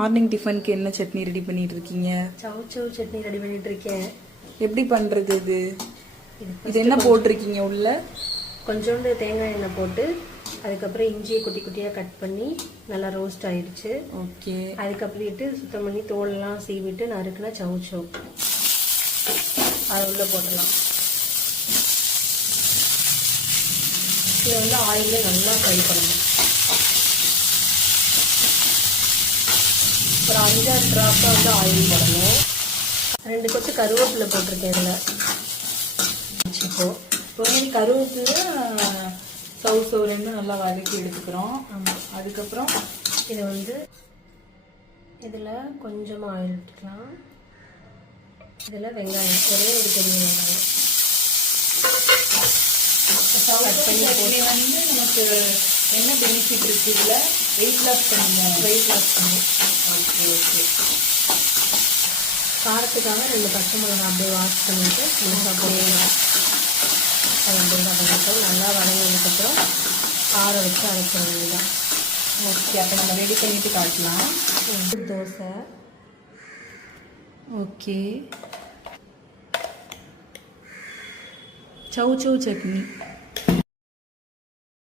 Morning டிஃபனுக்கு என்ன chutney ready பண்ணிட்டு இருக்கீங்க? சவுச்சவு சட்னி ரெடி பண்ணிட்டு இருக்கேன். எப்படி பண்றது இது? இது என்ன போட்டிருக்கீங்க உள்ள? கொஞ்சோண்டு தேங்காய் எண்ணெய் போட்டு அதுக்கப்புறம் இஞ்சியை குட்டி குட்டியாக கட் பண்ணி நல்லா ரோஸ்ட் ஆயிடுச்சு. ஓகே. அதுக்கப்புறமேட்டு சுத்தம் பண்ணி தோலெல்லாம் சீவிட்டு நறுக்குனா சவுச்சவு அதை உள்ள போடலாம். இதை வந்து ஆயிலில் நல்லா ஃப்ரை பண்ணணும். ஒரு 5-6 ட்ராப்பாக வந்து ஆயில் போடணும். 2 கொத்து கருவேப்பிலை போட்டிருக்கேன் இதில். இப்போ கருவேப்பிலை சவுசவுலேருந்து நல்லா வதக்கி எடுத்துக்கிறோம். அதுக்கப்புறம் இதை வந்து இதில் கொஞ்சமாக ஆயில் விட்டுக்கலாம். இதில் வெங்காயம் ஒரே ஒரு பெரிய வெங்காயம் கட் பண்ணி போட்டு வந்து நமக்கு என்ன பெனிஃபிட் இருக்கு? இதில் வெயிட் லாஸ் பண்ணுவோம். Okay okay. காரத்துக்காக 2 பச்சை மிளகாய் அப்படியே வாஷ் பண்ணிவிட்டு மிளகாய் போடலாம். அது அப்படியே பண்ணிட்டோம். நல்லா வதங்கினதுக்கப்புறம் ஆற வச்சு அரைக்க வேண்டியதான். ஓகே. அப்போ நம்ம ரெடி பண்ணிட்டு காட்டலாம். தோசை. ஓகே. சவுச்சவு சட்னி.